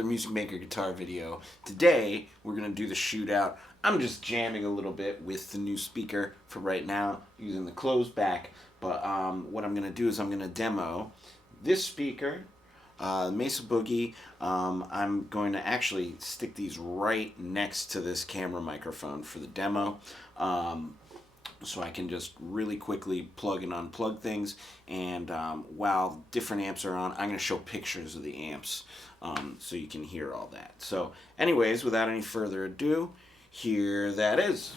another Music Maker guitar video. Today, we're going to do the shootout. I'm just jamming a little bit with the new speaker for right now, using the closed back. But what I'm going to do is I'm going to demo this speaker, Mesa Boogie. I'm going to actually stick these right next to this camera microphone for the demo. So I can just really quickly plug and unplug things, and while different amps are on, I'm going to show pictures of the amps so you can hear all that. So anyways, without any further ado, here that is.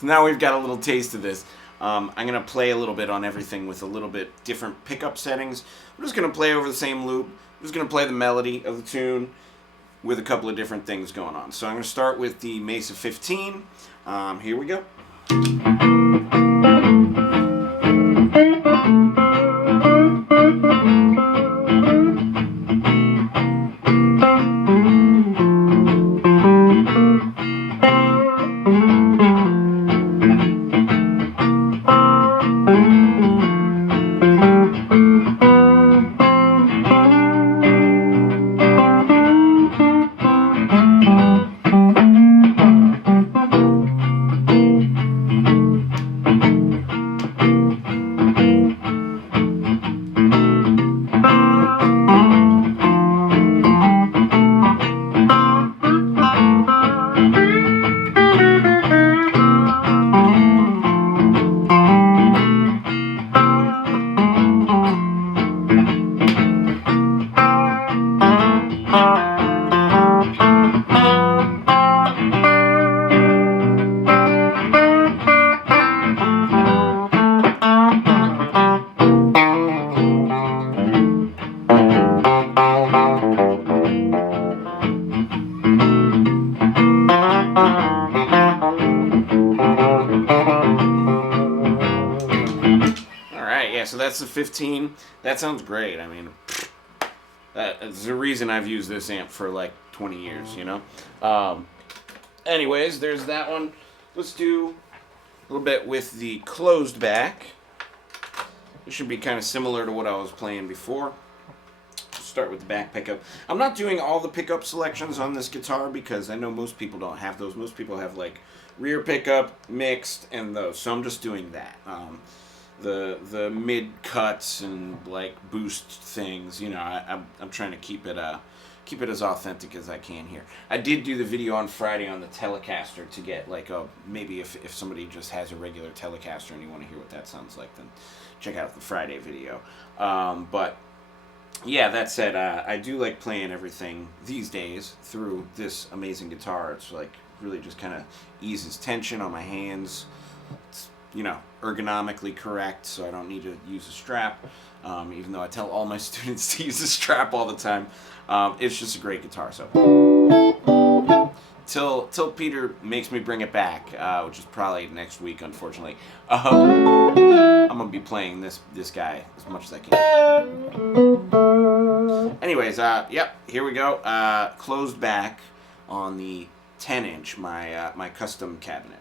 So now we've got a little taste of this. I'm going to play a little bit on everything with a little bit different pickup settings. I'm just going to play over the same loop. I'm just going to play the melody of the tune with a couple of different things going on. So I'm going to start with the Mesa 15. Here we go. So that's the 15. That sounds great. I mean, that's the reason I've used this amp for like 20 years, you know? anyways, there's that one. Let's do a little bit with the closed back. It should be kind of similar to what I was playing before. Start with the back pickup. I'm not doing all the pickup selections on this guitar because I know most people don't have those. Most people have like rear pickup, mixed, and those. So I'm just doing that. The mid cuts and like boost things. You know, I'm trying to keep it as authentic as I can here. I did do the video on Friday on the Telecaster to get like a maybe if somebody just has a regular Telecaster and you want to hear what that sounds like, then check out the Friday video. But yeah, that said, I do like playing everything these days through this amazing guitar. It's like really just kind of eases tension on my hands. It's, you know, ergonomically correct, so I don't need to use a strap, even though I tell all my students to use a strap all the time. It's just a great guitar. So till Peter makes me bring it back, which is probably next week, unfortunately. I'm gonna be playing this guy as much as I can. Anyways, yep, here we go. Closed back on the 10-inch, my custom cabinet.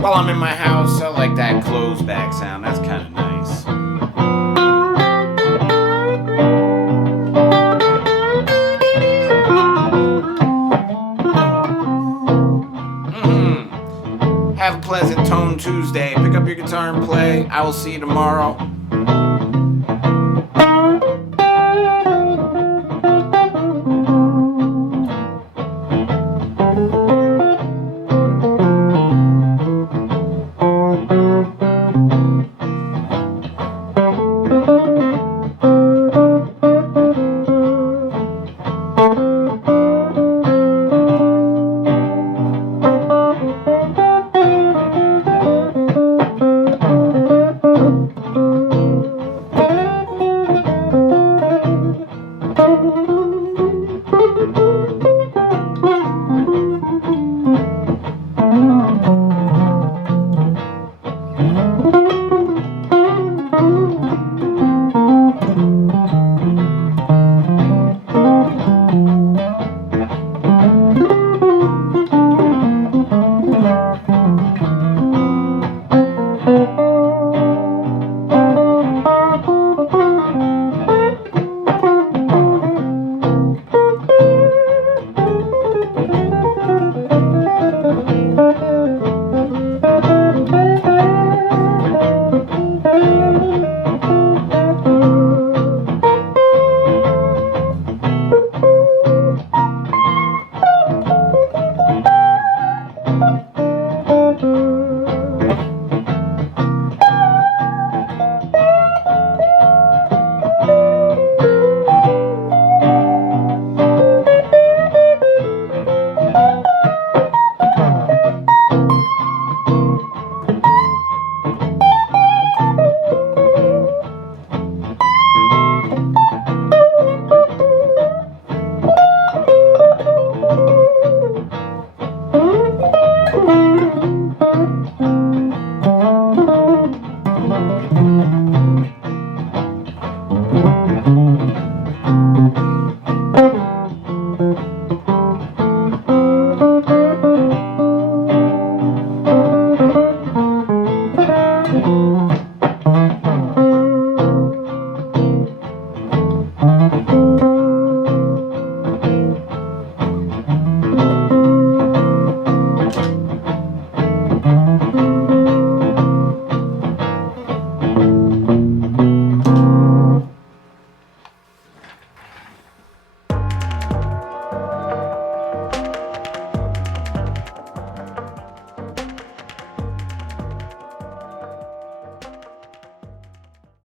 While I'm in my house, I like that closed back sound. That's kind of nice. Have a pleasant Tone Tuesday. Pick up your guitar and play. I will see you tomorrow. Bye.